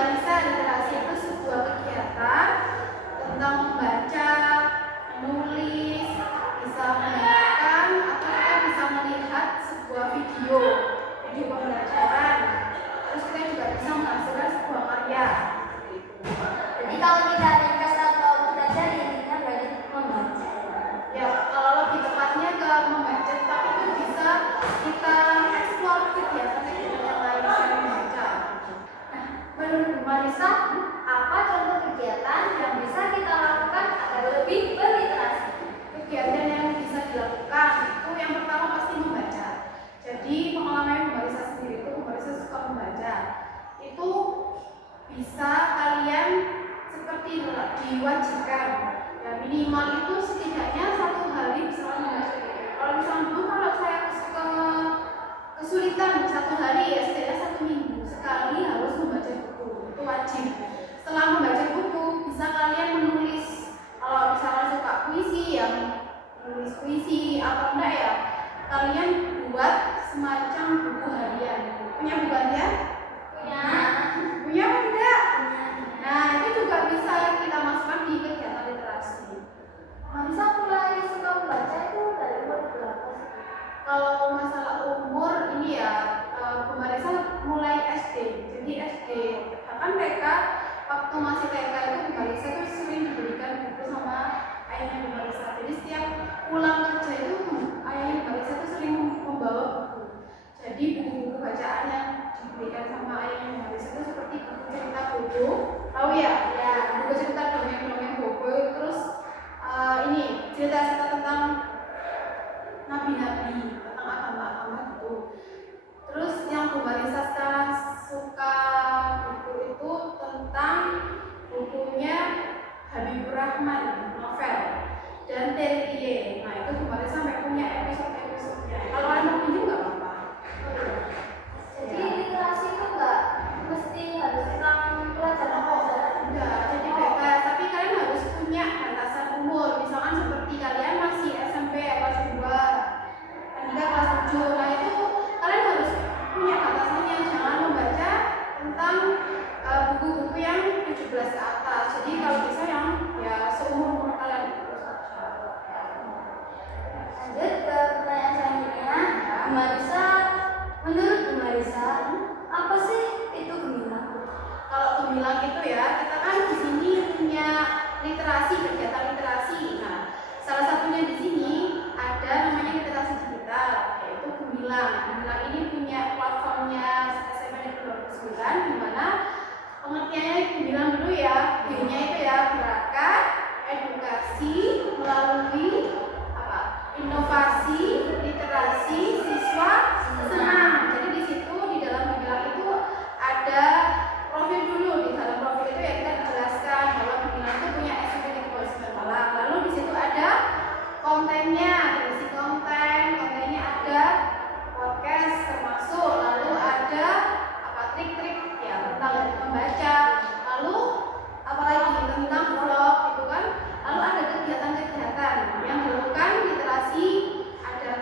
Marisa, literasi itu sebuah kegiatan tentang membaca, menulis, bisa mendengarkan, atau kita bisa melihat sebuah video pembelajaran. Terus kita juga bisa menghasilkan sebuah karya. Jadi kalau kita ringkas atau kita cari intinya berarti membaca. Ya, kalau lebih tepatnya ke membaca, tapi itu bisa kita eksplor kegiatan-kegiatan yang lain selain membaca. Nah, menurut Bu Marisa, apa contoh kegiatan yang bisa kita lakukan agar lebih berliterasi? Kegiatan yang bisa dilakukan itu yang pertama pasti membaca. Jadi pengalaman Bu Marisa sendiri itu, Bu Marisa suka membaca. Itu bisa kalian seperti diwajibkan. Ya minimal itu setidaknya 1 hari bisa membaca. Kalau misalnya dulu kalau saya kesulitan 1 hari ya setidaknya 1 minggu sekali harus membaca buku. Itu wajib. Setelah membaca buku bisa kalian menulis. Kalau misalnya suka puisi yang menulis puisi atau enggak ya kalian buat semacam buku harian. Punya buku harian? Punya apa tidak? Nah itu juga bisa kita masukkan di kegiatan literasi. Marisa mulai suka membaca itu dari umur berapa sih? Kalau masalah umur ini ya Bu Marisa mulai SD. Jadi SD bahkan TK waktu masih TK itu Bu Marisa tuh sering diberikan buku sama ayahnya Bu Marisa. Jadi setiap pulang kerja itu ayahnya Bu Marisa tuh sering membawa buku. Jadi buku-buku bacaan yang diberikan sama ayahnya Bu Marisa itu seperti buku cerita Bobo. Tahu ya? Ya, buku cerita dongeng-dongeng Bobo. Terus ini cerita-cerita tentang nabi-nabi, tentang agama-agama gitu. Terus yang Bu Marisa sekarang suka buku itu tentang bukunya Habibur Rahman, novel, dan Terelie. Nah itu Bu Marisa sampai punya episode-episodenya. Kalau kalian mau pinjam nggak apa-apa. Jadi literasi itu nggak mesti harus tentang pelajaran-pelajaran. Enggak, jadi bebas. Tapi kalian harus punya batasan umur. Misalkan seperti kalian masih SMP kelas 2, hingga kelas 7. Nah itu kalian harus punya batasannya. Jangan membaca tentang buku-buku yang 17 ke atas. Jadi kalau bisa yang ya seumur kalian itu saja. Lanjut ke pertanyaan selanjutnya. Bu Marisa, menurut Bu Marisa, apa sih itu gemilang? Kalau gemilang itu ya, kita kan di sini punya literasi, kegiatan literasi. Nah, salah satunya di sini ada namanya literasi digital, yaitu Gemilang. Gemilang ini punya platformnya SMA Negeri 29, di mana pengertiannya Gemilang dulu ya. G-nya itu ya gerakan edukasi melalui inovasi literasi siswa senang. Jadi di situ di dalam Gemilang itu ada profil dulu. Di dalam profil itu ya kita dijelaskan bahwa Gemilang itu punya SOP di Malang. Lalu di situ ada kontennya, berisi kontennya ada podcast termasuk, lalu ada trik-trik ya tentang membaca, lalu apalagi tentang vlog gitu kan. Lalu ada kegiatan-kegiatan yang dilakukan literasi, ada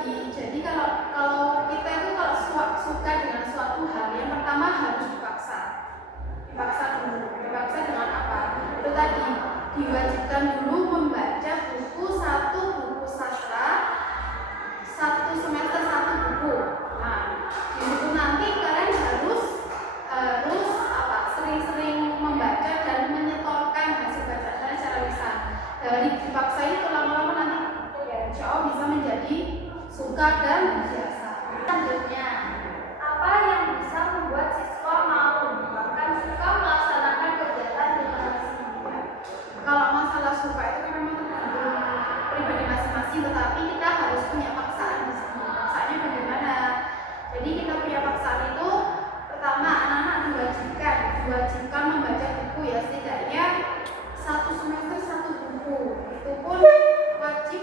tadi, jadi kalau kita itu kalau suka dengan suatu hal, yang pertama harus dipaksa dengan apa? Itu tadi, diwajibkan dulu membaca satu buku sastra, satu semester satu buku. Nah, di situ nanti kalian harus sering-sering membaca dan menyetorkan hasil bacaan secara lisan. Dari dipaksa itu lama-lama nanti ya insya Allah bisa menjadi suka dan biasa. Selanjutnya, apa yang bisa membuat siswa mau bahkan suka melaksanakan kegiatan literasi? Kalau masalah suka itu kan memang tergantung pribadi masing-masing, tetapi kita harus punya paksaan di sini. Paksaannya bagaimana? Jadi kita punya paksaan itu pertama anak-anak diwajibkan membaca buku ya, setidaknya satu semester satu buku. Itu pun wajib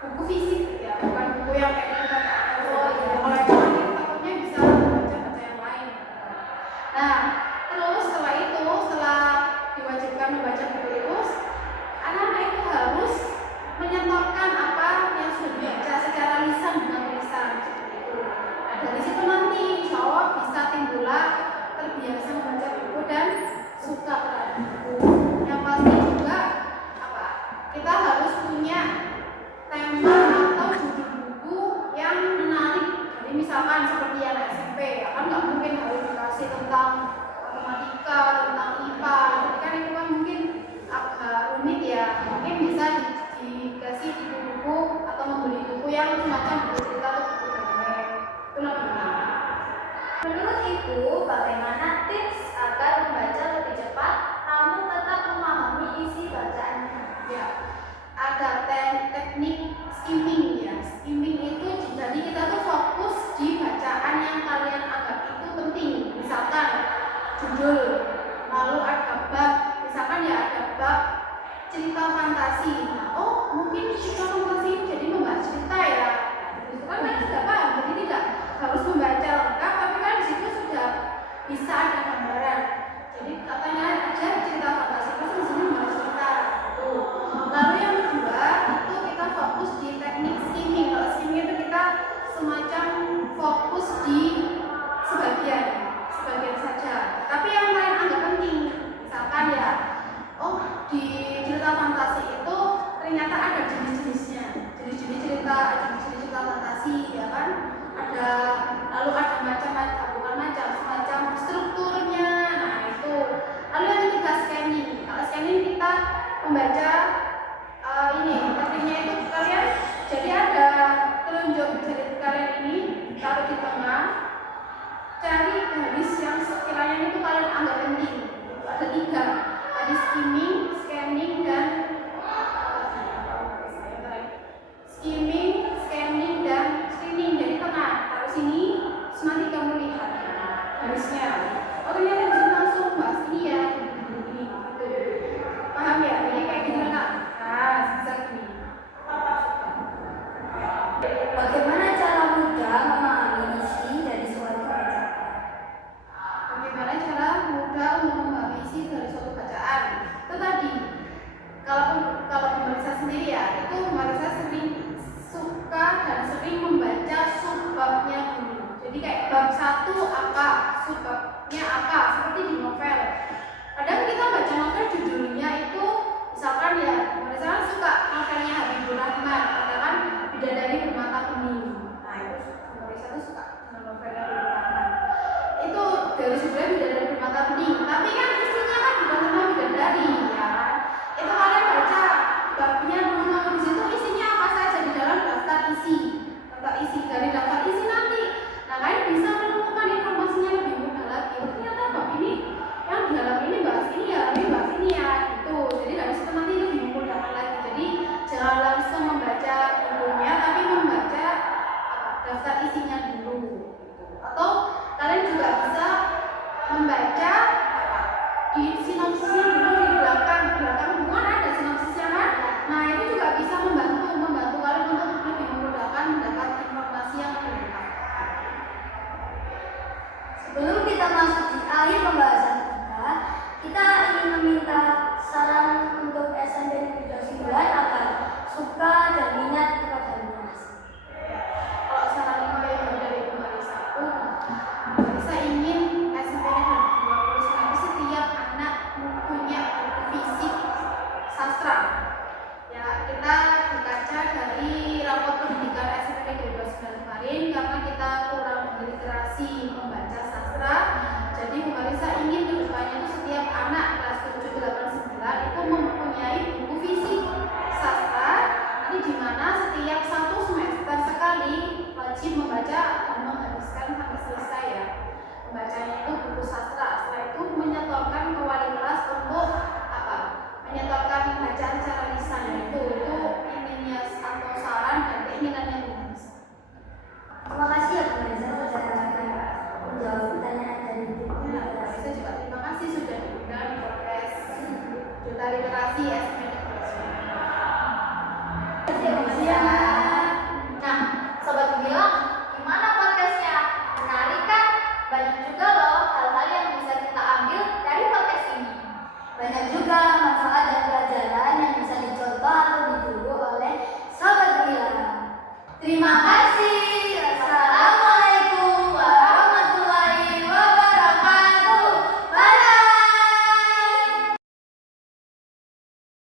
buku fisik ya, bukan buku yang kayak kita kalau takutnya bisa baca yang lain. Nah, terus setelah diwajibkan membaca buku itu, anak-anak itu harus menyetorkan apa yang sudah dibaca secara lisan dengan tulisan seperti itu. Nah, dari situ nanti insya Allah bisa timbullah terbiasa membaca buku dan suka terhadap buku. Yang pasti juga kita harus punya tema atau judul buku yang menarik. Jadi misalkan seperti anak SMP, kan nggak mungkin harus dikasih tentang matematika, tentang IPA. Jadi kan itu kan mungkin agak rumit ya. Mungkin bisa dikasih buku atau membeli buku yang semacam buku cerita atau buku dongeng. Itu lebih menarik. Menurut Ibu, bagaimana tips agar membaca lebih cepat namun tetap memahami isi bacaannya? Ya, ada teknik skimming ya. Skimming itu jadi kita tuh fokus di bacaan yang kalian anggap itu penting. Misalkan judul, lalu ada bab, misalkan ya ada bab cerita fantasi. Nah, mungkin cerita fantasi jadi membaca cerita ya. Nah, itu kan kalian sudah paham, jadi tidak harus membaca lengkap, tapi kan di situ sudah bisa ada gambaran. Jadi katanya aja cerita fantasi, terus di sini membaca cerita. Lalu yang kedua itu kita fokus di teknik setiap 1 semester sekali wajib membaca dan menghabiskan sampai selesai ya. Pembacanya itu buku sastra. Setelah itu menyetorkan ke wali kelas untuk apa? Menyetorkan bacaan secara lisan. Itu intinya atau saran dan keinginannya Bu Marisa. Terima kasih ya Bu Marisa sudah menjawab pertanyaan dari Bu Ya, Bu Marisa juga terima kasih sudah diundang di podcast Duta Literasi SMP. Nah, Sobat Bilang, gimana podcastnya? Menarik kan? Banyak juga loh hal-hal yang bisa kita ambil dari podcast ini. Banyak juga manfaat dan pelajaran yang bisa dicontoh atau ditiru oleh Sobat Bilang. Terima kasih.